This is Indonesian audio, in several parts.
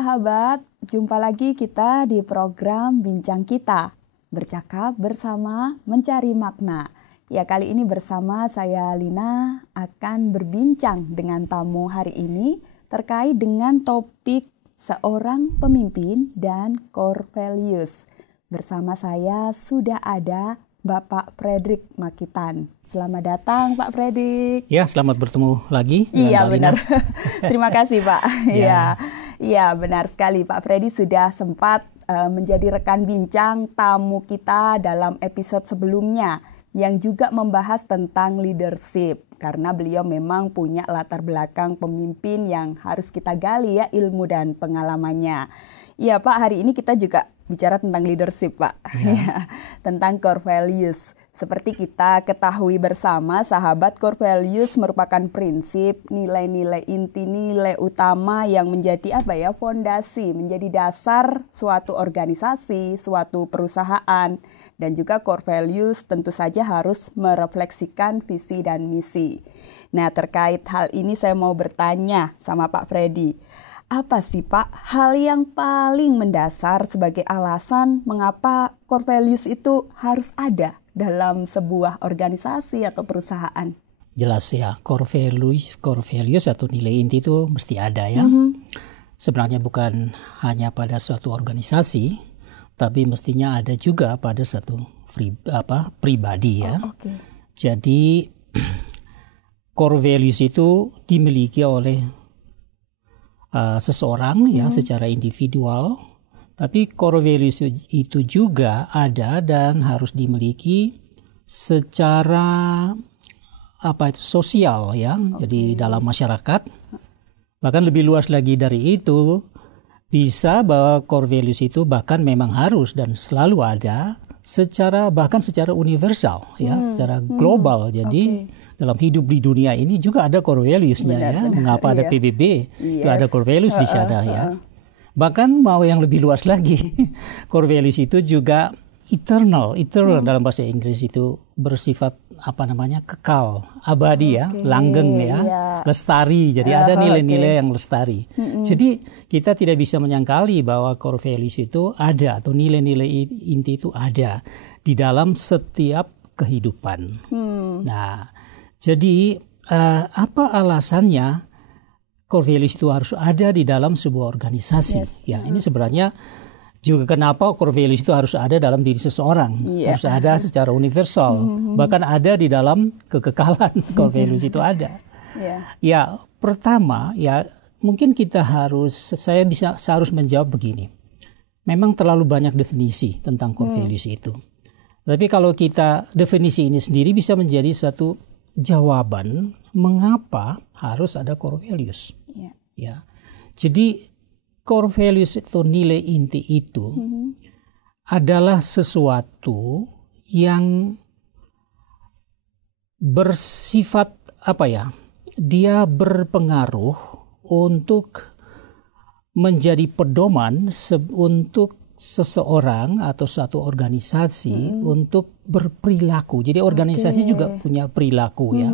sahabat, jumpa lagi kita di program Bincang Kita, bercakap bersama mencari makna. Ya, kali ini bersama saya Lina akan berbincang dengan tamu hari ini terkait dengan topik seorang pemimpin dan core values. Bersama saya sudah ada Bapak Fredrik Makitan. Selamat datang Pak Fredrik. Ya, selamat bertemu lagi. Iya benar. Terima kasih Pak. Iya benar sekali Pak Fredrik sudah sempat menjadi rekan bincang tamu kita dalam episode sebelumnya yang juga membahas tentang leadership. Karena beliau memang punya latar belakang pemimpin yang harus kita gali ya ilmu dan pengalamannya. Iya Pak, hari ini kita juga bicara tentang leadership Pak, ya, tentang core values. Seperti kita ketahui bersama, sahabat, core values merupakan prinsip, nilai-nilai inti, nilai utama yang menjadi fondasi, menjadi dasar suatu organisasi, suatu perusahaan. Dan juga core values tentu saja harus merefleksikan visi dan misi. Nah, terkait hal ini saya mau bertanya sama Pak Freddy. Apa sih Pak hal yang paling mendasar sebagai alasan mengapa core values itu harus ada dalam sebuah organisasi atau perusahaan? Jelas ya, core values atau nilai inti itu mesti ada ya. Sebenarnya bukan hanya pada suatu organisasi, tapi mestinya ada juga pada satu pribadi ya. Jadi core values itu dimiliki oleh seseorang ya secara individual, tapi core values itu juga ada dan harus dimiliki secara sosial ya. Jadi dalam masyarakat, bahkan lebih luas lagi dari itu, bisa bahwa core values itu bahkan memang harus dan selalu ada secara universal ya, secara global. Jadi dalam hidup di dunia ini juga ada core values-nya ya. Mengapa ada PBB? Itu ada core values di sana ya. Bahkan mau yang lebih luas lagi, core values itu juga eternal dalam bahasa Inggris itu bersifat kekal, abadi ya, langgeng ya, lestari. Jadi ada nilai-nilai yang lestari. Jadi kita tidak bisa menyangkali bahwa core values itu ada atau nilai-nilai inti itu ada di dalam setiap kehidupan. Nah, jadi apa alasannya core values itu harus ada di dalam sebuah organisasi? Ya, ini sebenarnya juga kenapa core values itu harus ada dalam diri seseorang, harus ada secara universal, bahkan ada di dalam kekekalan. Core values itu ada. Ya, pertama ya mungkin saya harus menjawab begini. Memang terlalu banyak definisi tentang core values itu. Tapi kalau kita definisi ini sendiri bisa menjadi satu jawaban mengapa harus ada core values. Ya. Jadi core values itu nilai inti itu adalah sesuatu yang bersifat dia berpengaruh untuk menjadi pedoman untuk seseorang atau suatu organisasi untuk berperilaku. Jadi organisasi juga punya perilaku ya.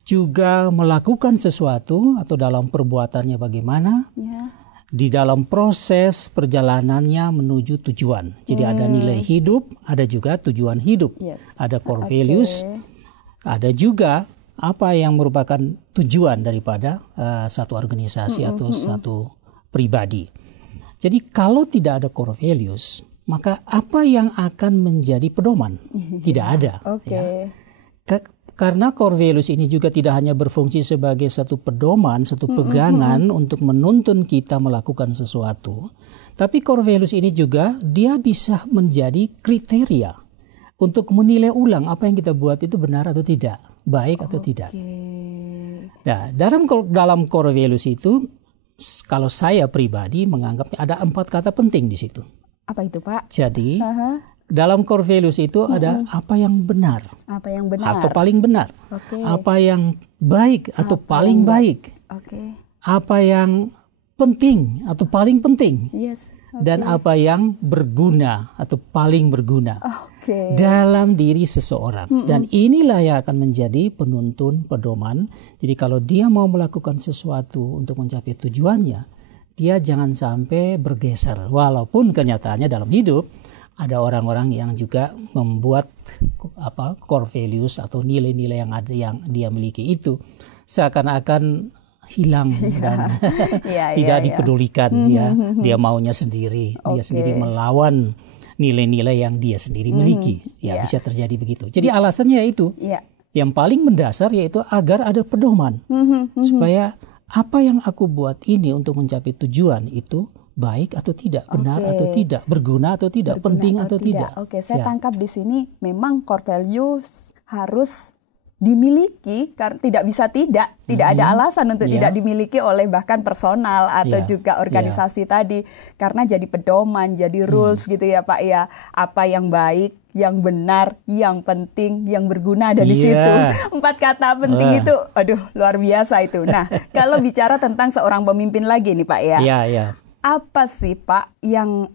Juga melakukan sesuatu atau dalam perbuatannya bagaimana. Di dalam proses perjalanannya menuju tujuan. Jadi ada nilai hidup, ada juga tujuan hidup. Ada core values, ada juga apa yang merupakan tujuan daripada satu organisasi atau satu pribadi. Jadi kalau tidak ada core values, maka apa yang akan menjadi pedoman? Tidak ada. Ya. Karena core values ini juga tidak hanya berfungsi sebagai satu pedoman, satu pegangan untuk menuntun kita melakukan sesuatu. Tapi core values ini juga dia bisa menjadi kriteria untuk menilai ulang apa yang kita buat itu benar atau tidak, baik atau tidak. Nah, dalam core values itu, kalau saya pribadi menganggapnya ada 4 kata penting di situ. Apa itu Pak? Jadi dalam core values itu ada apa yang benar, atau paling benar, apa yang baik atau paling baik, apa yang penting atau paling penting, dan apa yang berguna atau paling berguna dalam diri seseorang. Dan inilah yang akan menjadi penuntun, pedoman. Jadi kalau dia mau melakukan sesuatu untuk mencapai tujuannya, dia jangan sampai bergeser. Walaupun kenyataannya dalam hidup ada orang-orang yang juga membuat core values atau nilai-nilai yang ada yang dia miliki itu seakan-akan hilang dan tidak dipedulikan. Ya, dia maunya sendiri, dia sendiri melawan nilai-nilai yang dia sendiri miliki. Bisa terjadi begitu. Jadi alasannya itu yang paling mendasar yaitu agar ada pedoman supaya apa yang aku buat ini untuk mencapai tujuan itu baik atau tidak, benar atau tidak, berguna atau tidak, penting atau tidak. Saya tangkap di sini memang core values harus dimiliki, karena tidak bisa tidak ada alasan untuk tidak dimiliki oleh bahkan personal atau juga organisasi tadi, karena jadi pedoman, jadi rules gitu ya Pak ya, apa yang baik, yang benar, yang penting, yang berguna ada di situ. 4 kata penting itu, aduh luar biasa itu. Nah, kalau bicara tentang seorang pemimpin lagi nih Pak ya. Apa sih Pak yang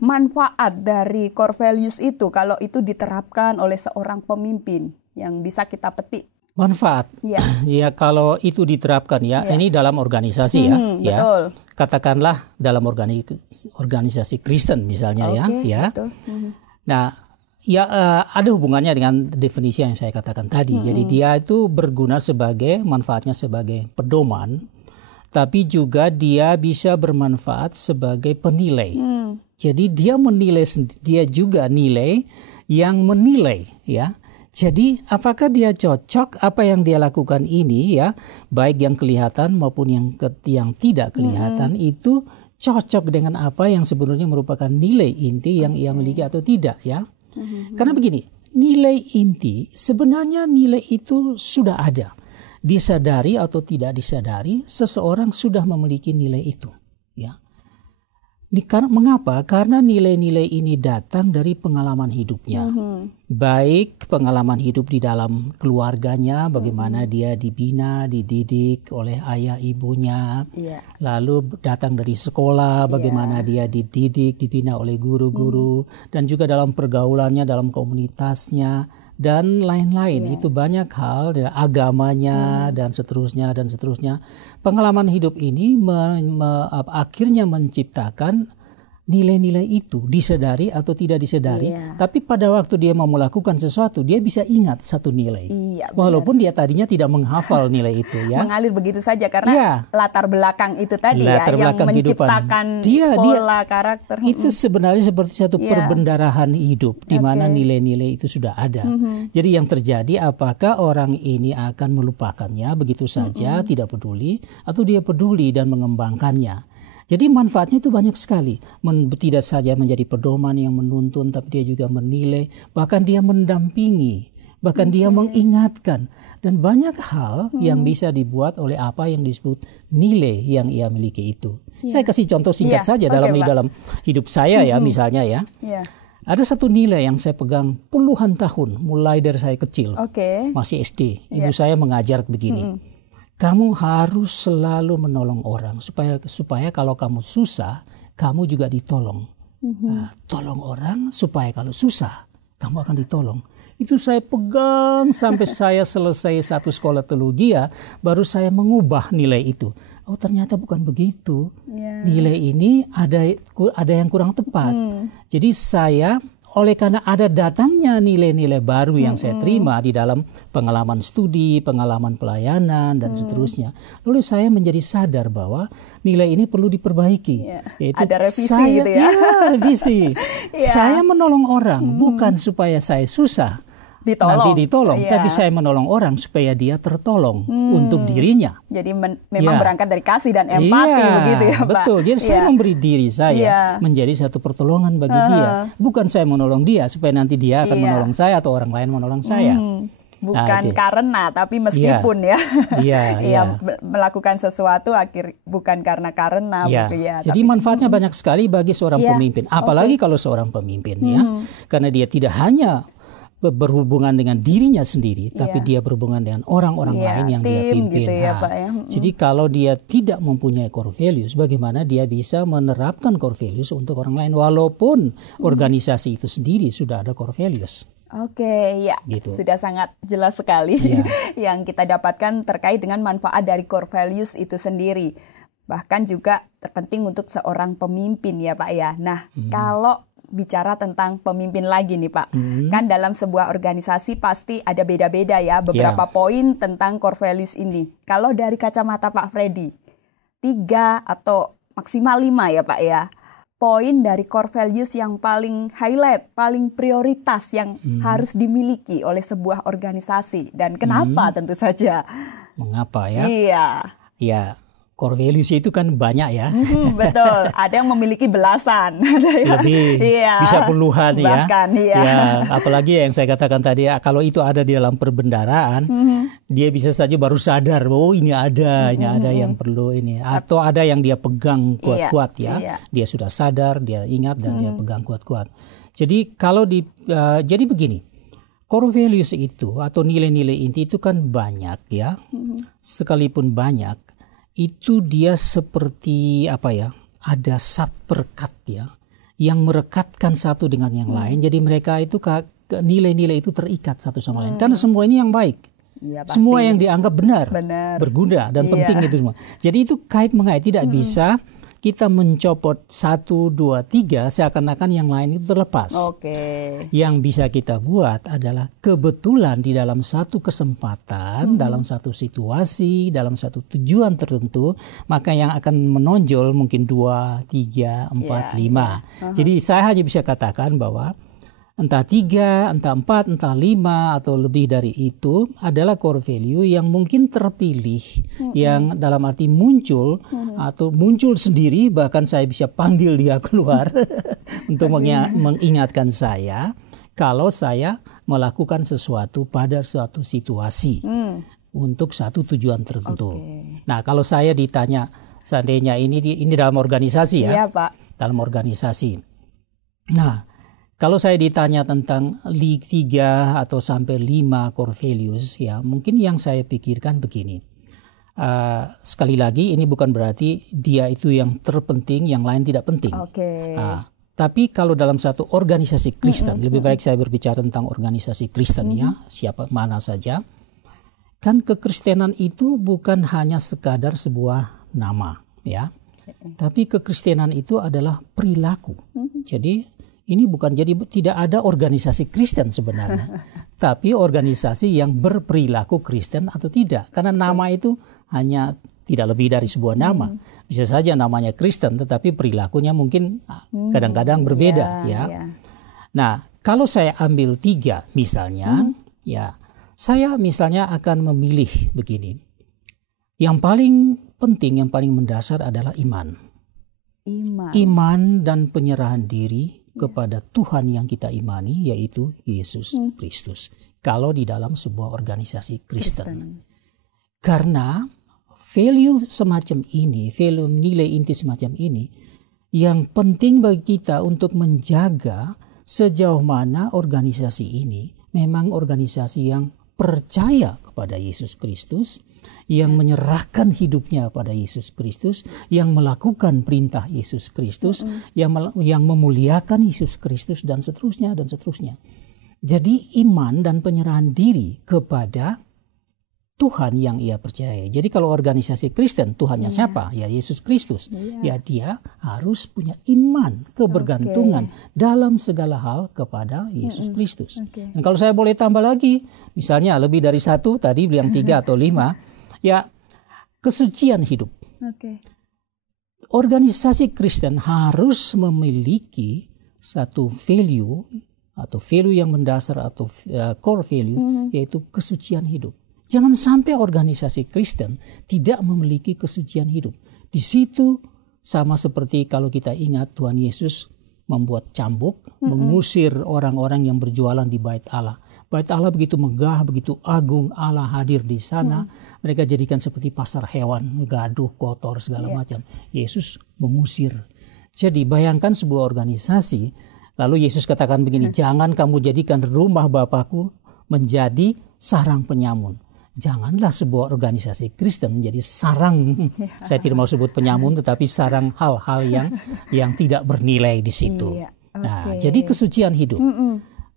manfaat dari core values itu kalau itu diterapkan oleh seorang pemimpin yang bisa kita petik? Manfaat. Ya kalau itu diterapkan ini dalam organisasi betul. Katakanlah dalam organisasi Kristen misalnya betul. Nah, ada hubungannya dengan definisi yang saya katakan tadi. Jadi dia itu berguna manfaatnya sebagai pedoman, tapi juga dia bisa bermanfaat sebagai penilai. Jadi dia juga nilai yang menilai ya. Jadi apakah dia cocok apa yang dia lakukan ini baik yang kelihatan maupun yang tidak kelihatan itu cocok dengan apa yang sebenarnya merupakan nilai inti yang ia miliki atau tidak ya. Karena begini, nilai inti sebenarnya nilai itu sudah ada. Disadari atau tidak disadari, seseorang sudah memiliki nilai itu. Ya. Mengapa? Karena nilai-nilai ini datang dari pengalaman hidupnya. Baik pengalaman hidup di dalam keluarganya, bagaimana dia dibina, dididik oleh ayah ibunya. Lalu datang dari sekolah, bagaimana dia dididik, dibina oleh guru-guru. Dan juga dalam pergaulannya, dalam komunitasnya. Dan lain-lain. Itu banyak hal, agamanya dan seterusnya. Pengalaman hidup ini akhirnya menciptakan nilai-nilai itu, disadari atau tidak disadari. Tapi pada waktu dia mau melakukan sesuatu, dia bisa ingat satu nilai. Walaupun dia tadinya tidak menghafal nilai itu. Mengalir begitu saja karena latar belakang itu tadi yang menciptakan pola karakter. Itu sebenarnya seperti satu perbendarahan hidup di mana nilai-nilai itu sudah ada. Jadi yang terjadi apakah orang ini akan melupakannya begitu saja, tidak peduli, atau dia peduli dan mengembangkannya. Jadi manfaatnya itu banyak sekali. Tidak saja menjadi pedoman yang menuntun, tapi dia juga menilai, bahkan dia mendampingi, bahkan dia mengingatkan. Dan banyak hal yang bisa dibuat oleh apa yang disebut nilai yang ia miliki itu. Saya kasih contoh singkat saja dalam hidup saya misalnya ya. Ada satu nilai yang saya pegang puluhan tahun, mulai dari saya kecil, masih SD. Ibu saya mengajar begini. Kamu harus selalu menolong orang supaya kalau kamu susah, kamu juga ditolong. Tolong orang supaya kalau susah, kamu akan ditolong. Itu saya pegang sampai saya selesai satu sekolah teologi baru saya mengubah nilai itu. Oh ternyata bukan begitu. Nilai ini ada yang kurang tepat. Jadi saya oleh karena ada datangnya nilai-nilai baru yang saya terima di dalam pengalaman studi, pengalaman pelayanan, dan seterusnya. Lalu saya menjadi sadar bahwa nilai ini perlu diperbaiki. Yaitu ada revisi gitu ya? Revisi. Saya menolong orang bukan supaya saya susah. Nanti ditolong, tapi saya menolong orang supaya dia tertolong untuk dirinya. Jadi memang berangkat dari kasih dan empati begitu ya Pak? Betul, jadi saya memberi diri saya menjadi satu pertolongan bagi dia. Bukan saya menolong dia supaya nanti dia akan menolong saya atau orang lain menolong saya. Bukan karena, tapi meskipun melakukan sesuatu bukan karena Jadi manfaatnya banyak sekali bagi seorang pemimpin. Apalagi kalau seorang pemimpin karena dia tidak hanya berhubungan dengan dirinya sendiri, tapi dia berhubungan dengan orang-orang lain yang dia pimpin. Gitu ya, Pak, ya. Jadi kalau dia tidak mempunyai core values, bagaimana dia bisa menerapkan core values untuk orang lain, walaupun organisasi itu sendiri sudah ada core values. Gitu. Sudah sangat jelas sekali yang kita dapatkan terkait dengan manfaat dari core values itu sendiri. Bahkan juga terpenting untuk seorang pemimpin ya Pak ya. Nah, kalau bicara tentang pemimpin lagi nih Pak, kan dalam sebuah organisasi pasti ada beda-beda ya beberapa poin tentang core values ini. Kalau dari kacamata Pak Freddy, 3 atau maksimal 5 ya Pak ya, poin dari core values yang paling highlight, paling prioritas yang harus dimiliki oleh sebuah organisasi, dan kenapa tentu saja. Mengapa ya? Iya. Ya, core values itu kan banyak ya. Betul, ada yang memiliki belasan. Ada yang, lebih bisa puluhan bahkan, ya. Ya, apalagi yang saya katakan tadi, kalau itu ada di dalam perbendaharaan, dia bisa saja baru sadar, oh ini ada yang perlu ini. Atau ada yang dia pegang kuat-kuat ya. Dia sudah sadar, dia ingat dan dia pegang kuat-kuat. Jadi kalau jadi begini, core values itu atau nilai-nilai inti itu kan banyak ya. Sekalipun banyak, itu dia seperti apa ya, ada sat perekat ya, yang merekatkan satu dengan yang lain. Jadi mereka itu nilai-nilai itu terikat satu sama lain. Karena semua ini yang baik. Ya, semua yang dianggap benar. Berguna dan penting itu semua. Jadi itu kait-mengait, tidak bisa kita mencopot 1, 2, 3 seakan-akan yang lain itu terlepas. Yang bisa kita buat adalah kebetulan di dalam satu kesempatan, dalam satu situasi, dalam satu tujuan tertentu, maka yang akan menonjol mungkin 2, 3, 4, 5. Jadi saya hanya bisa katakan bahwa entah 3, entah 4, entah 5 atau lebih dari itu adalah core value yang mungkin terpilih, yang dalam arti muncul atau muncul sendiri, bahkan saya bisa panggil dia keluar untuk mengingatkan saya kalau saya melakukan sesuatu pada suatu situasi untuk satu tujuan tertentu. Nah, kalau saya ditanya seandainya ini dalam organisasi ya. Iya, Pak. Dalam organisasi. Nah, kalau saya ditanya tentang 3 atau sampai 5 core values, ya mungkin yang saya pikirkan begini. Sekali lagi, ini bukan berarti dia itu yang terpenting, yang lain tidak penting. Tapi kalau dalam satu organisasi Kristen, lebih baik saya berbicara tentang organisasi Kristen ya, siapa mana saja. Kan kekristenan itu bukan hanya sekadar sebuah nama, ya. Tapi kekristenan itu adalah perilaku. Jadi ini bukan, jadi tidak ada organisasi Kristen sebenarnya, tapi organisasi yang berperilaku Kristen atau tidak. Karena nama itu hanya tidak lebih dari sebuah nama. Bisa saja namanya Kristen, tetapi perilakunya mungkin kadang-kadang berbeda. Nah, kalau saya ambil 3 misalnya, ya saya misalnya akan memilih begini. Yang paling penting, yang paling mendasar adalah iman. Iman dan penyerahan diri kepada Tuhan yang kita imani, yaitu Yesus Kristus. Kalau di dalam sebuah organisasi Kristen. Karena value semacam ini, value nilai inti semacam ini, yang penting bagi kita untuk menjaga sejauh mana organisasi ini memang organisasi yang percaya kepada Yesus Kristus, yang menyerahkan hidupnya pada Yesus Kristus, yang melakukan perintah Yesus Kristus, yang memuliakan Yesus Kristus, dan seterusnya, dan seterusnya. Jadi iman dan penyerahan diri kepada Tuhan yang ia percaya. Jadi kalau organisasi Kristen, Tuhannya siapa? Ya Yesus Kristus. Ya dia harus punya iman, kebergantungan dalam segala hal kepada Yesus Kristus. Dan kalau saya boleh tambah lagi, misalnya lebih dari 1, tadi bilang 3 atau 5, ya kesucian hidup. Organisasi Kristen harus memiliki satu value atau value yang mendasar atau core value, yaitu kesucian hidup. Jangan sampai organisasi Kristen tidak memiliki kesucian hidup. Di situ sama seperti kalau kita ingat Tuhan Yesus membuat cambuk, mengusir orang-orang yang berjualan di Bait Allah. Bait Allah begitu megah, begitu agung, Allah hadir di sana. Mereka jadikan seperti pasar hewan, gaduh, kotor, segala macam. Yesus mengusir. Jadi bayangkan sebuah organisasi, lalu Yesus katakan begini, jangan kamu jadikan rumah Bapakku menjadi sarang penyamun. Janganlah sebuah organisasi Kristen menjadi sarang, saya tidak mau sebut penyamun, tetapi sarang hal-hal yang tidak bernilai di situ. Nah, jadi kesucian hidup.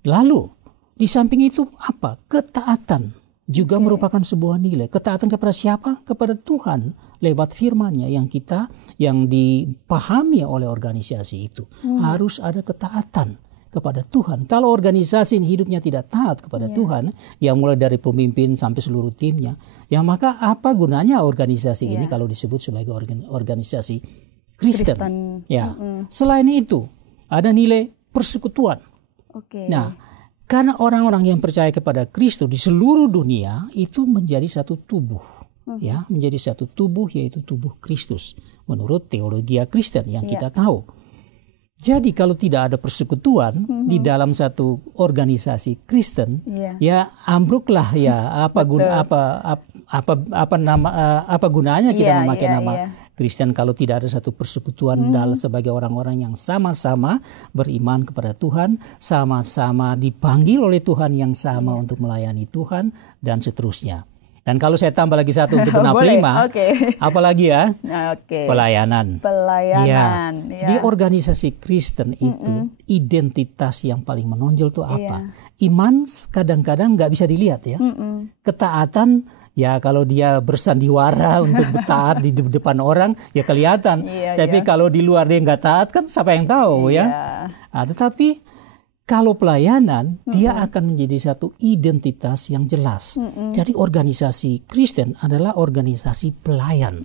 Lalu di samping itu apa? Ketaatan juga merupakan sebuah nilai. Ketaatan kepada siapa? Kepada Tuhan lewat firman-Nya yang dipahami oleh organisasi itu. Harus ada ketaatan kepada Tuhan. Kalau organisasi ini hidupnya tidak taat kepada Tuhan, yang mulai dari pemimpin sampai seluruh timnya, ya maka apa gunanya organisasi ini kalau disebut sebagai organisasi Kristen? Ya. Selain itu, ada nilai persekutuan. Nah, karena orang-orang yang percaya kepada Kristus di seluruh dunia itu menjadi satu tubuh, ya, menjadi satu tubuh, yaitu tubuh Kristus menurut teologi Kristen yang kita tahu. Jadi kalau tidak ada persekutuan di dalam satu organisasi Kristen, ya ambruklah ya apa gunanya kita memakai nama Kristen kalau tidak ada satu persekutuan dalam sebagai orang-orang yang sama-sama beriman kepada Tuhan, sama-sama dipanggil oleh Tuhan yang sama untuk melayani Tuhan dan seterusnya. Dan kalau saya tambah lagi satu untuk genap 5, apalagi ya? Pelayanan. Ya. Jadi organisasi Kristen itu identitas yang paling menonjol itu apa? Iman kadang-kadang nggak bisa dilihat ya. Ketaatan ya kalau dia bersandiwara untuk taat di depan orang ya kelihatan. Tapi kalau di luar dia nggak taat kan siapa yang tahu ya? Tetapi kalau pelayanan, dia akan menjadi satu identitas yang jelas. Jadi organisasi Kristen adalah organisasi pelayan.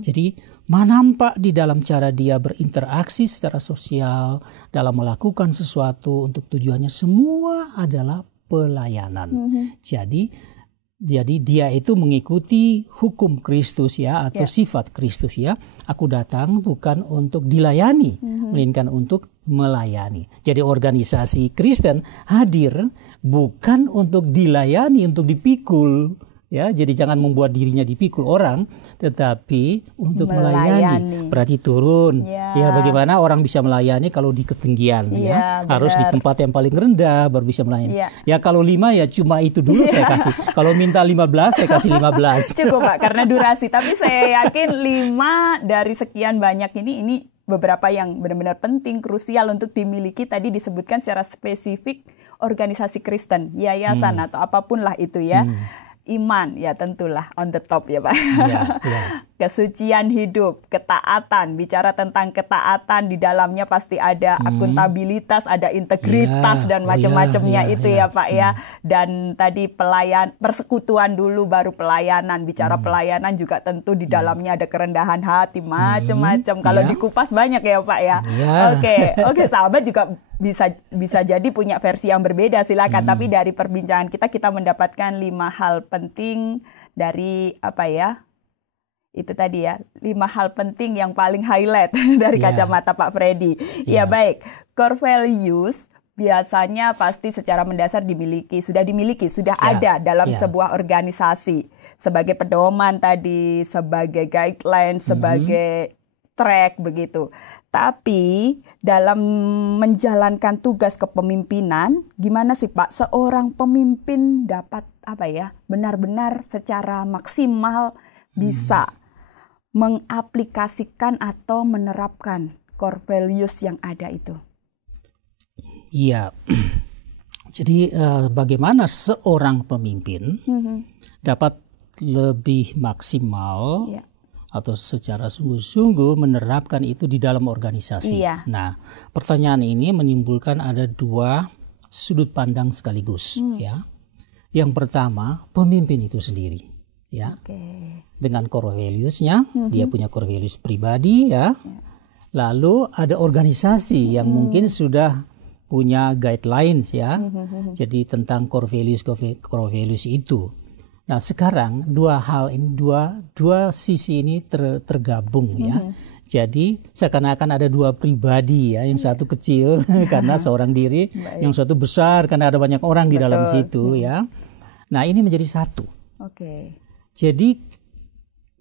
Jadi nampak di dalam cara dia berinteraksi secara sosial, dalam melakukan sesuatu untuk tujuannya, semua adalah pelayanan. Jadi dia itu mengikuti hukum Kristus ya, atau sifat Kristus ya. Aku datang bukan untuk dilayani, melainkan untuk melayani. Jadi organisasi Kristen hadir bukan untuk dilayani, untuk dipikul. Ya, jadi jangan membuat dirinya dipikul orang, tetapi untuk melayani. Berarti turun. Ya, bagaimana orang bisa melayani kalau di ketinggian? Ya, harus di tempat yang paling rendah baru bisa melayani. Ya, kalau 5 ya cuma itu dulu saya kasih. Kalau minta 15 saya kasih 15. Cukup Pak, karena durasi. Tapi saya yakin 5 dari sekian banyak ini beberapa yang benar-benar penting, krusial untuk dimiliki. Tadi disebutkan secara spesifik organisasi Kristen, yayasan atau apapun lah itu ya. Iman, ya tentulah on the top ya Pak. Kesucian hidup, ketaatan, bicara tentang ketaatan di dalamnya pasti ada akuntabilitas, ada integritas dan macam-macamnya ya Pak ya. Dan tadi persekutuan dulu baru pelayanan. Bicara pelayanan juga tentu di dalamnya ada kerendahan hati, macam-macam. Kalau dikupas banyak ya Pak ya. Oke, sahabat juga bisa jadi punya versi yang berbeda, silakan. Tapi dari perbincangan kita mendapatkan 5 hal penting dari itu tadi ya, 5 hal penting yang paling highlight dari kacamata Pak Freddy. Ya baik, core values biasanya pasti secara mendasar sudah ada dalam sebuah organisasi sebagai pedoman tadi, sebagai guideline, sebagai track begitu. Tapi dalam menjalankan tugas kepemimpinan, gimana sih Pak seorang pemimpin dapat benar-benar secara maksimal bisa mengaplikasikan atau menerapkan core values yang ada itu? Iya. Jadi bagaimana seorang pemimpin dapat lebih maksimal atau secara sungguh-sungguh menerapkan itu di dalam organisasi. Nah, pertanyaan ini menimbulkan ada 2 sudut pandang sekaligus ya. Yang pertama, pemimpin itu sendiri ya. Dengan core values-nya, dia punya core values pribadi ya. Lalu ada organisasi yang mungkin sudah punya guidelines ya. Jadi tentang core values itu. Nah, sekarang 2 hal ini, dua sisi ini tergabung ya. Jadi seakan-akan ada 2 pribadi ya, yang satu kecil karena seorang diri, yang satu besar karena ada banyak orang di dalam situ ya. Nah, ini menjadi satu. Jadi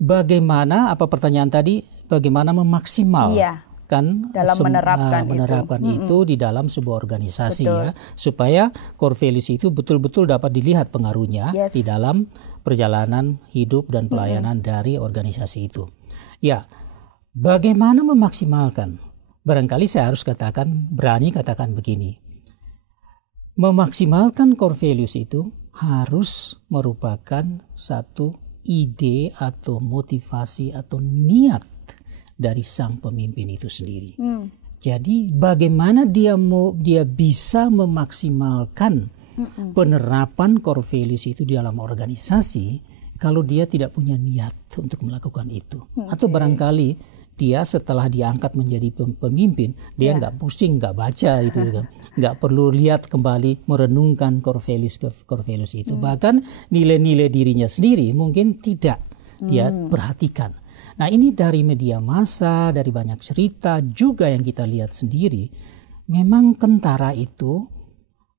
bagaimana, pertanyaan tadi, bagaimana memaksimalkan dalam menerapkan itu di dalam sebuah organisasi ya, supaya core values itu betul-betul dapat dilihat pengaruhnya di dalam perjalanan hidup dan pelayanan dari organisasi itu. Ya, bagaimana memaksimalkan? Barangkali saya harus berani katakan begini. Memaksimalkan core values itu harus merupakan satu ide atau motivasi atau niat dari sang pemimpin itu sendiri. Jadi bagaimana dia bisa memaksimalkan penerapan core values itu di dalam organisasi kalau dia tidak punya niat untuk melakukan itu. Atau barangkali dia setelah diangkat menjadi pemimpin, dia nggak pusing, nggak baca itu, nggak perlu lihat kembali merenungkan core values itu. Bahkan nilai-nilai dirinya sendiri mungkin tidak dia perhatikan. Nah, ini dari media massa, dari banyak cerita juga yang kita lihat sendiri, memang kentara itu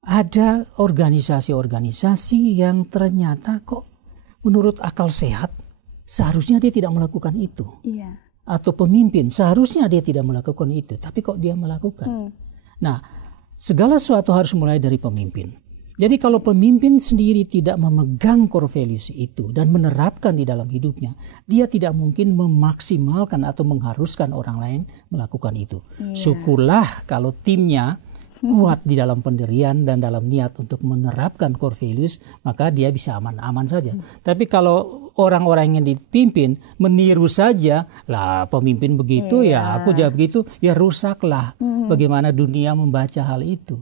ada organisasi-organisasi yang ternyata kok menurut akal sehat seharusnya dia tidak melakukan itu. Iya. Atau pemimpin seharusnya dia tidak melakukan itu, tapi kok dia melakukan. Nah, segala sesuatu harus mulai dari pemimpin. Jadi kalau pemimpin sendiri tidak memegang core values itu dan menerapkan di dalam hidupnya, dia tidak mungkin memaksimalkan atau mengharuskan orang lain melakukan itu. Syukurlah kalau timnya kuat di dalam pendirian dan dalam niat untuk menerapkan core values, maka dia bisa aman-aman saja. Tapi kalau orang-orang yang dipimpin meniru saja, lah pemimpin begitu ya aku juga begitu, ya rusaklah bagaimana dunia membaca hal itu.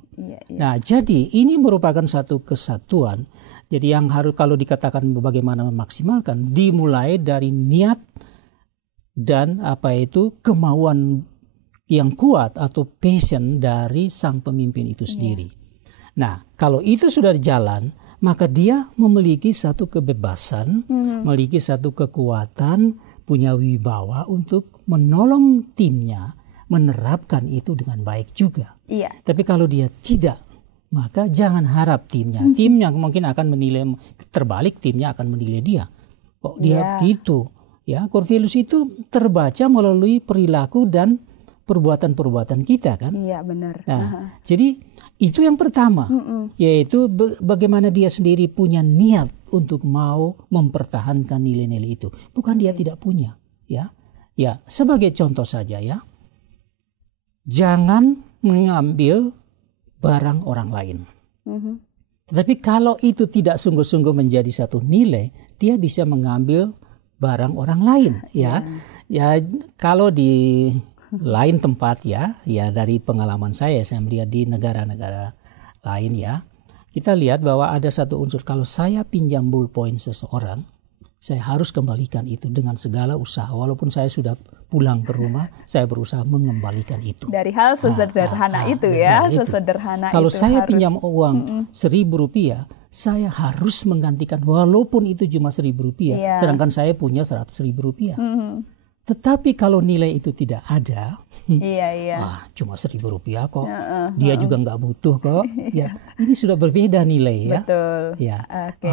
Nah, jadi ini merupakan satu kesatuan. Jadi yang harus kalau dikatakan bagaimana memaksimalkan, dimulai dari niat dan kemauan yang kuat atau passion dari sang pemimpin itu sendiri. Nah, kalau itu sudah jalan, maka dia memiliki satu kebebasan, memiliki satu kekuatan, punya wibawa untuk menolong timnya menerapkan itu dengan baik juga. Tapi kalau dia tidak, maka jangan harap timnya. Timnya mungkin akan menilai, terbalik timnya akan menilai dia. Kok dia gitu? Ya, core values itu terbaca melalui perilaku dan perbuatan-perbuatan kita kan. Iya, benar. Nah, jadi itu yang pertama, yaitu bagaimana dia sendiri punya niat untuk mau mempertahankan nilai-nilai itu. Bukan dia tidak punya, ya. Ya, sebagai contoh saja ya. Jangan mengambil barang orang lain. Tetapi kalau itu tidak sungguh-sungguh menjadi satu nilai, dia bisa mengambil barang orang lain, ya. Ya, kalau di lain tempat ya dari pengalaman saya melihat di negara-negara lain ya, kita lihat bahwa ada satu unsur, kalau saya pinjam ballpoint seseorang, saya harus kembalikan itu dengan segala usaha, walaupun saya sudah pulang ke rumah, saya berusaha mengembalikan itu. Dari hal sesederhana itu ya, sesederhana kalau itu. Kalau saya harus pinjam uang Rp1.000, saya harus menggantikan walaupun itu cuma Rp1.000, sedangkan saya punya Rp100.000. Tetapi kalau nilai itu tidak ada, cuma Rp1.000 kok, dia juga nggak butuh kok. Ya, ini sudah berbeda nilai ya. Betul. Ya,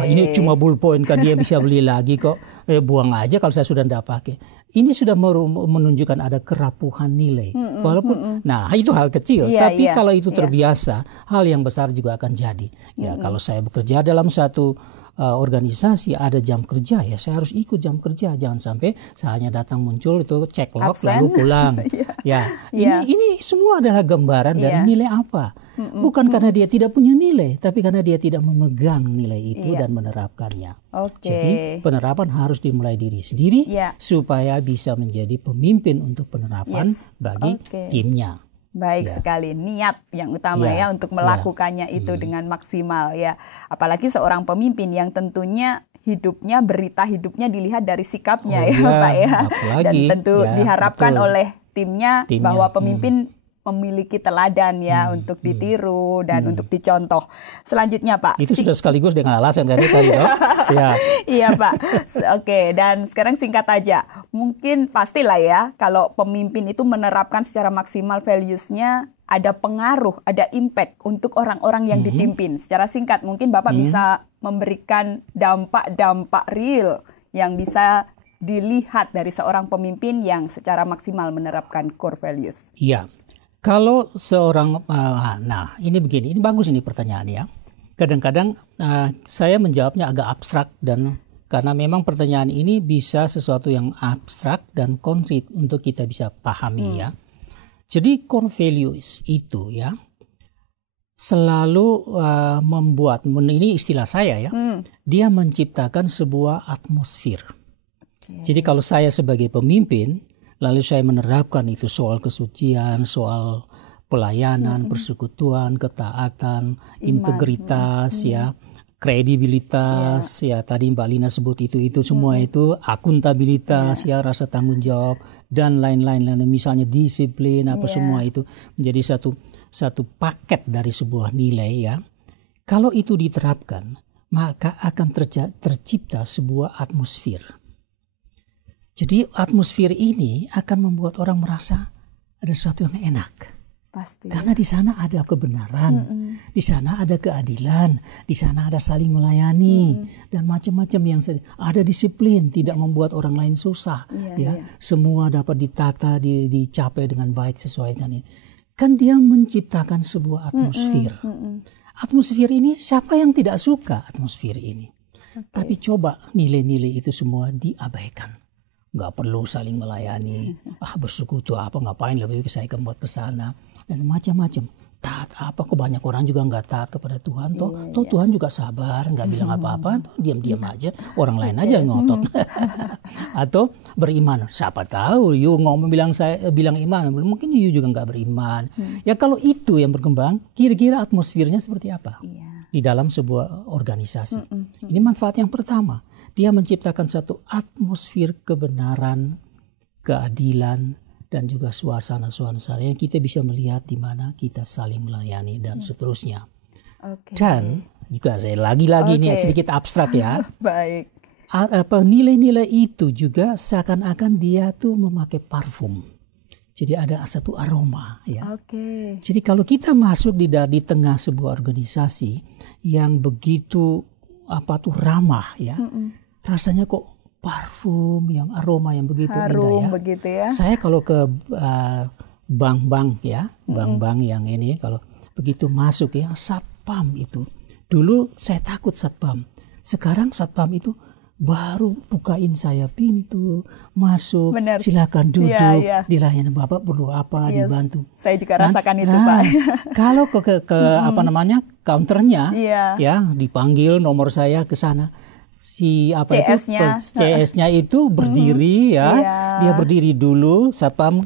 ini cuma ballpoint kan dia bisa beli lagi kok. Buang aja kalau saya sudah tidak pakai. Ini sudah menunjukkan ada kerapuhan nilai. Walaupun, nah itu hal kecil. Tapi kalau itu terbiasa, hal yang besar juga akan jadi. Ya, kalau saya bekerja dalam satu organisasi ada jam kerja, ya saya harus ikut jam kerja, jangan sampai saya hanya datang muncul itu cek log lalu pulang. Ini semua adalah gambaran dari nilai apa. Bukan karena dia tidak punya nilai, tapi karena dia tidak memegang nilai itu dan menerapkannya. Jadi penerapan harus dimulai diri sendiri supaya bisa menjadi pemimpin untuk penerapan bagi timnya. Baik sekali, niat yang utama ya untuk melakukannya itu dengan maksimal ya. Apalagi seorang pemimpin yang tentunya berita hidupnya dilihat dari sikapnya Pak ya. Dan tentu diharapkan oleh timnya bahwa pemimpin memiliki teladan ya untuk ditiru dan untuk dicontoh. Selanjutnya Pak. Itu sudah sekaligus dengan alasan kan tadi dong. Iya Pak. Oke, dan sekarang singkat aja. Mungkin pastilah ya kalau pemimpin itu menerapkan secara maksimal values-nya, ada pengaruh, ada impact untuk orang-orang yang dipimpin. Secara singkat mungkin Bapak bisa memberikan dampak-dampak real yang bisa dilihat dari seorang pemimpin yang secara maksimal menerapkan core values. Iya. Kalau seorang, ini begini, ini bagus ini pertanyaannya. Kadang-kadang saya menjawabnya agak abstrak dan karena memang pertanyaan ini bisa sesuatu yang abstrak dan konkret untuk kita bisa pahami ya. Jadi core values itu ya, selalu membuat, ini istilah saya ya, dia menciptakan sebuah atmosfer. Jadi kalau saya sebagai pemimpin, lalu saya menerapkan itu soal kesucian, soal pelayanan, persekutuan, ketaatan, integritas, ya, kredibilitas, ya tadi Mbak Lina sebut itu semua itu, akuntabilitas, ya rasa tanggung jawab dan lain-lain, misalnya disiplin apa semua itu menjadi satu paket dari sebuah nilai ya. Kalau itu diterapkan, maka akan tercipta sebuah atmosfer. Jadi atmosfer ini akan membuat orang merasa ada sesuatu yang enak. Pasti. Karena di sana ada kebenaran, di sana ada keadilan, di sana ada saling melayani dan macam-macam yang ada disiplin, tidak membuat orang lain susah. Semua dapat ditata, dicapai dengan baik sesuai dengan ini. Kan dia menciptakan sebuah atmosfer. Atmosfer ini siapa yang tidak suka atmosfer ini? Tapi coba nilai-nilai itu semua diabaikan. Nggak perlu saling melayani, bersekutu apa, ngapain lebih baik saya kembali ke sana, dan macam-macam. Taat apa, kok banyak orang juga nggak taat kepada Tuhan, toh Tuhan juga sabar, nggak bilang apa-apa, toh diam-diam aja, orang lain aja ngotot. Atau beriman, siapa tahu you ngomong bilang iman, mungkin you juga nggak beriman. Ya kalau itu yang berkembang, kira-kira atmosfernya seperti apa di dalam sebuah organisasi. Ini manfaat yang pertama. Dia menciptakan satu atmosfer kebenaran, keadilan, dan juga suasana-suasana yang kita bisa melihat di mana kita saling melayani dan seterusnya. Dan juga saya lagi-lagi ini sedikit abstrak ya. Baik. Nilai-nilai itu juga seakan-akan dia tuh memakai parfum. Jadi ada satu aroma ya. Jadi kalau kita masuk di tengah sebuah organisasi yang begitu ramah ya. Rasanya kok parfum yang aroma yang begitu harum, indah ya. Begitu ya. Saya kalau ke bank-bank ya, bank-bank yang ini kalau begitu masuk ya, satpam itu. Dulu saya takut satpam. Sekarang satpam itu baru bukain saya pintu, masuk, silakan duduk, dilayani Bapak perlu apa, dibantu. Saya juga rasakan itu, Pak. Kalau ke counternya ya, dipanggil nomor saya ke sana. CS-nya itu berdiri dia berdiri dulu, satpam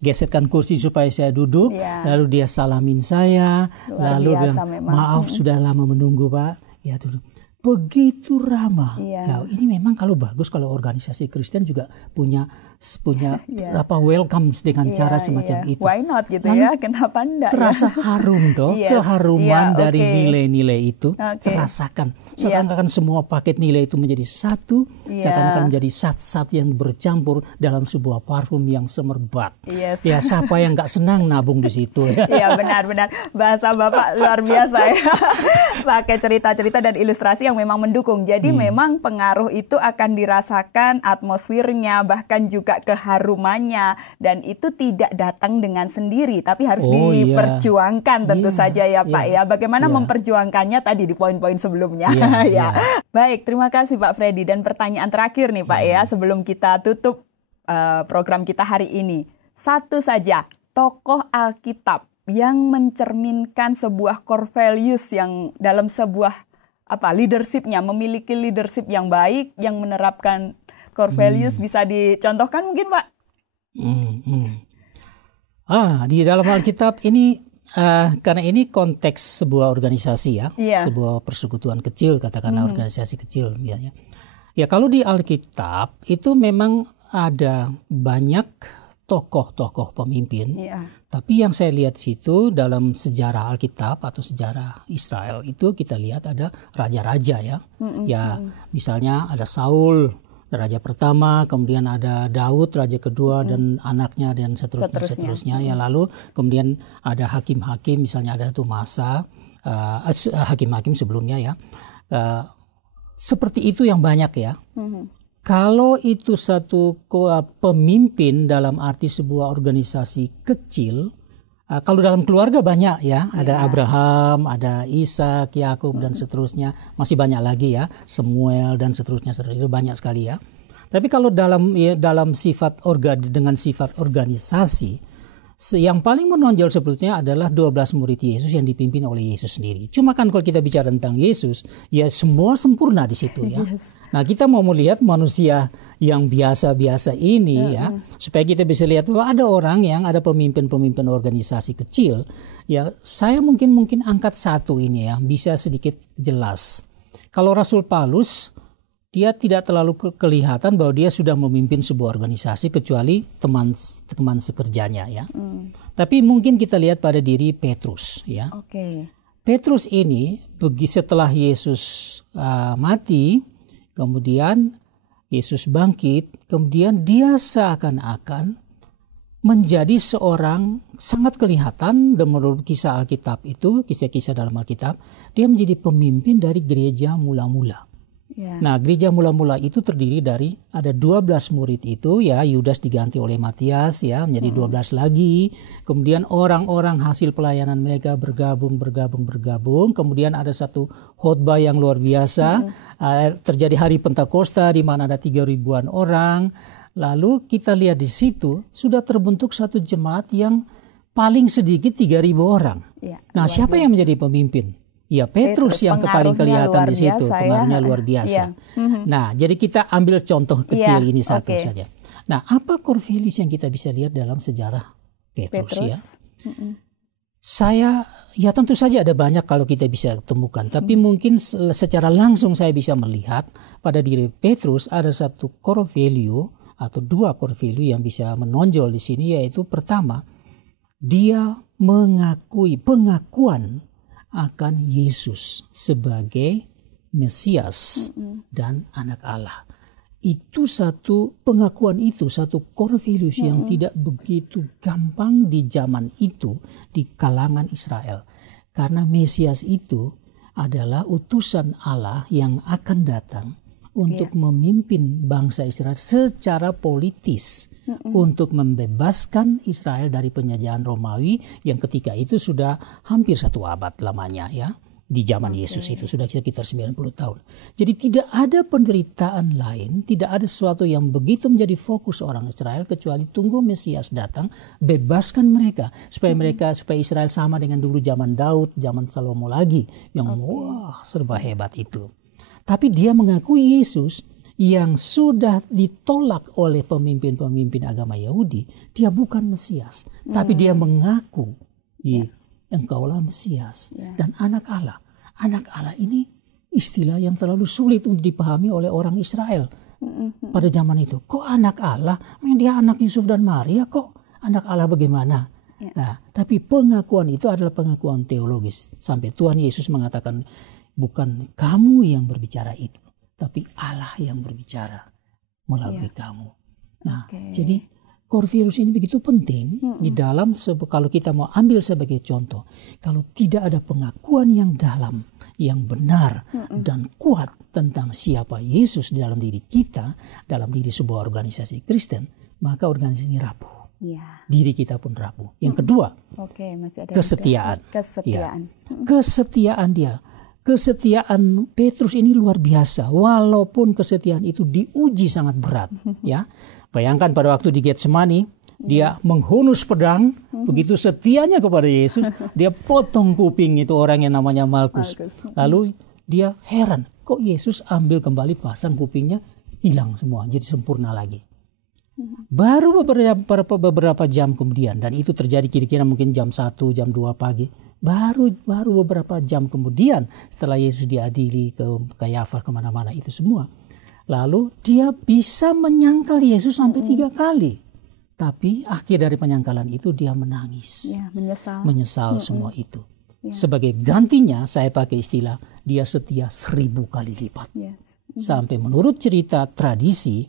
geserkan kursi supaya saya duduk, lalu dia salamin saya, lalu bilang maaf sudah lama menunggu Pak, ya tuh. Begitu ramah. Nah, ini memang kalau bagus kalau organisasi Kristen juga punya welcome dengan cara semacam itu. Why not gitu ya? Kenapa enggak? Terasa harum toh, keharuman dari nilai-nilai itu terasakan. Seakan-akan semua paket nilai itu menjadi satu, seakan-akan menjadi zat-zat yang bercampur dalam sebuah parfum yang semerbak. Ya siapa yang nggak senang nabung di situ ya? Iya benar-benar, bahasa Bapak luar biasa ya. Pakai cerita-cerita dan ilustrasi yang memang mendukung. Jadi memang pengaruh itu akan dirasakan, atmosfernya, bahkan juga keharumannya, dan itu tidak datang dengan sendiri, tapi harus diperjuangkan tentu saja ya Pak ya. Bagaimana memperjuangkannya tadi di poin-poin sebelumnya. Baik, terima kasih Pak Freddy. Dan pertanyaan terakhir nih Pak ya, sebelum kita tutup program kita hari ini. Satu saja, tokoh Alkitab yang mencerminkan sebuah core values yang dalam sebuah leadership-nya, memiliki leadership yang baik, yang menerapkan core values, bisa dicontohkan mungkin Pak? Di dalam Alkitab ini, karena ini konteks sebuah organisasi ya, sebuah persekutuan kecil, katakanlah organisasi kecil. Ya kalau di Alkitab itu memang ada banyak tokoh-tokoh pemimpin, tapi yang saya lihat situ dalam sejarah Alkitab atau sejarah Israel itu kita lihat ada raja-raja ya. Misalnya ada Saul, raja pertama, kemudian ada Daud, raja kedua, dan anaknya dan seterusnya. Ya lalu kemudian ada hakim-hakim, misalnya ada tuh Masa, hakim-hakim sebelumnya ya. Seperti itu yang banyak ya. Kalau itu satu pemimpin dalam arti sebuah organisasi kecil, kalau dalam keluarga banyak ya, ada Abraham, ada Ishak, Yakub dan seterusnya, masih banyak lagi ya, Samuel dan seterusnya itu banyak sekali ya. Tapi kalau dalam sifat dengan sifat organisasi, Yang paling menonjol sebetulnya adalah 12 murid Yesus yang dipimpin oleh Yesus sendiri. Cuma kan kalau kita bicara tentang Yesus, ya semua sempurna di situ ya. Nah, kita mau melihat manusia yang biasa-biasa ini ya, supaya kita bisa lihat bahwa ada orang yang ada pemimpin-pemimpin organisasi kecil. Ya, saya mungkin angkat satu ini ya, bisa sedikit jelas. Kalau Rasul Paulus, dia tidak terlalu kelihatan bahwa dia sudah memimpin sebuah organisasi kecuali teman sekerjanya ya. Tapi mungkin kita lihat pada diri Petrus ya. Petrus ini setelah Yesus mati, kemudian Yesus bangkit, kemudian dia seakan-akan menjadi seorang sangat kelihatan dan menurut kisah Alkitab itu, kisah-kisah dalam Alkitab, dia menjadi pemimpin dari gereja mula-mula. Nah, gereja mula-mula itu terdiri dari ada 12 murid itu ya, Yudas diganti oleh Matias ya, menjadi 12 lagi. Kemudian orang-orang hasil pelayanan mereka bergabung. Kemudian ada satu khotbah yang luar biasa. Terjadi hari Pentakosta di mana ada 3.000-an orang. Lalu kita lihat di situ sudah terbentuk satu jemaat yang paling sedikit 3.000 orang. Nah, siapa yang menjadi pemimpin? Ya, Petrus yang paling kelihatan di situ, pengaruhnya luar biasa. Nah, jadi kita ambil contoh kecil ini satu saja. Nah, apa core values yang kita bisa lihat dalam sejarah Petrus ya? Ya tentu saja ada banyak kalau kita bisa temukan, tapi mungkin secara langsung saya bisa melihat pada diri Petrus ada satu core value atau dua core value yang bisa menonjol di sini, yaitu pertama, dia mengakui pengakuan akan Yesus sebagai Mesias dan anak Allah. Itu satu pengakuan, itu satu core values yang tidak begitu gampang di zaman itu di kalangan Israel. Karena Mesias itu adalah utusan Allah yang akan datang untuk memimpin bangsa Israel secara politis, untuk membebaskan Israel dari penjajahan Romawi yang ketika itu sudah hampir 1 abad lamanya ya. Di zaman Yesus itu sudah sekitar 90 tahun. Jadi tidak ada penderitaan lain, tidak ada sesuatu yang begitu menjadi fokus orang Israel kecuali tunggu Mesias datang, bebaskan mereka supaya Israel sama dengan dulu zaman Daud, zaman Salomo lagi yang wah serba hebat itu. Tapi dia mengakui Yesus yang sudah ditolak oleh pemimpin-pemimpin agama Yahudi. Dia bukan Mesias, tapi dia mengaku engkaulah Mesias dan anak Allah. Anak Allah ini istilah yang terlalu sulit untuk dipahami oleh orang Israel pada zaman itu. Kok anak Allah? Dia anak Yusuf dan Maria, kok anak Allah bagaimana? Nah, tapi pengakuan itu adalah pengakuan teologis. Sampai Tuhan Yesus mengatakan, bukan kamu yang berbicara itu, tapi Allah yang berbicara melalui kamu. Nah, jadi core values ini begitu penting di dalam, kalau kita mau ambil sebagai contoh, kalau tidak ada pengakuan yang dalam, yang benar dan kuat tentang siapa Yesus di dalam diri kita, dalam diri sebuah organisasi Kristen, maka organisasi ini rapuh. Diri kita pun rapuh. Yang kedua, masih ada kesetiaan. Kesetiaan dia. Kesetiaan Petrus ini luar biasa, walaupun kesetiaan itu diuji sangat berat. Ya, bayangkan pada waktu di Getsemani, dia menghunus pedang, begitu setianya kepada Yesus, dia potong kuping itu orang yang namanya Malkus. Lalu dia heran, kok Yesus ambil kembali pasang kupingnya, hilang semua, jadi sempurna lagi. Baru beberapa jam kemudian, dan itu terjadi kira-kira mungkin jam 1, jam 2 pagi. Baru beberapa jam kemudian setelah Yesus diadili ke Kayafas kemana-mana itu semua. Lalu dia bisa menyangkal Yesus sampai 3 kali. Tapi akhir dari penyangkalan itu dia menangis. Menyesal semua itu. Sebagai gantinya saya pakai istilah dia setia 1000 kali lipat. Sampai menurut cerita tradisi,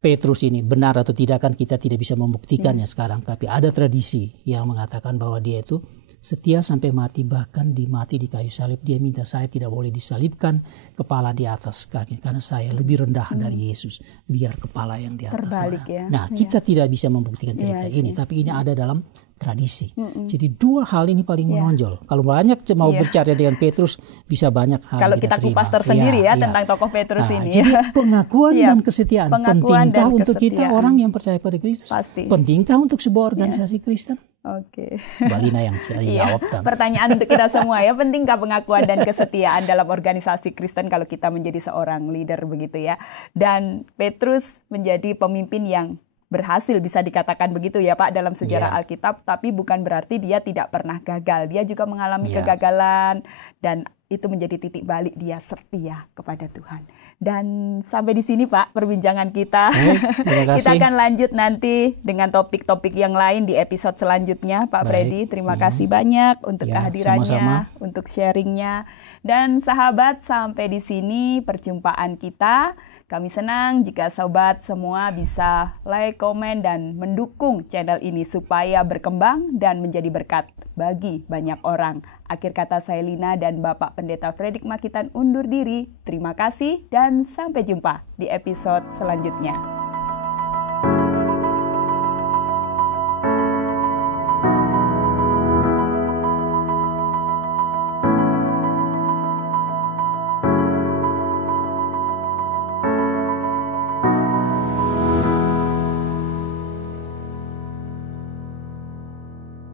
Petrus ini benar atau tidak kan kita tidak bisa membuktikannya sekarang. Tapi ada tradisi yang mengatakan bahwa dia itu setia sampai mati, bahkan mati di kayu salib. Dia minta, saya tidak boleh disalibkan, kepala di atas kaki, karena saya lebih rendah dari Yesus, biar kepala yang di atas. Terbalik, Nah, kita tidak bisa membuktikan cerita ini, tapi ini ada dalam tradisi. Jadi dua hal ini paling menonjol. Kalau banyak mau bicara dengan Petrus, bisa banyak hal kalau kita kupas tersendiri tentang tokoh Petrus ini. Jadi pengakuan dan kesetiaan. Pentingkah untuk kita orang yang percaya pada Kristus? Pasti. Pentingkah untuk sebuah organisasi Kristen? Oke. Balina yang jawab. Pertanyaan untuk kita semua ya, pentingkah pengakuan dan kesetiaan dalam organisasi Kristen kalau kita menjadi seorang leader begitu ya. Dan Petrus menjadi pemimpin yang berhasil, bisa dikatakan begitu ya Pak dalam sejarah Alkitab, tapi bukan berarti dia tidak pernah gagal. Dia juga mengalami kegagalan dan itu menjadi titik balik dia setia kepada Tuhan. Dan sampai di sini Pak perbincangan kita. Terima kasih. Kita akan lanjut nanti dengan topik-topik yang lain di episode selanjutnya Pak Freddy. Terima kasih banyak untuk kehadirannya, sama-sama. untuk sharingnya. Dan sahabat, sampai di sini perjumpaan kita. Kami senang jika sobat semua bisa like, komen, dan mendukung channel ini supaya berkembang dan menjadi berkat bagi banyak orang. Akhir kata saya Lina dan Bapak Pendeta Fredrik Makitan undur diri. Terima kasih dan sampai jumpa di episode selanjutnya.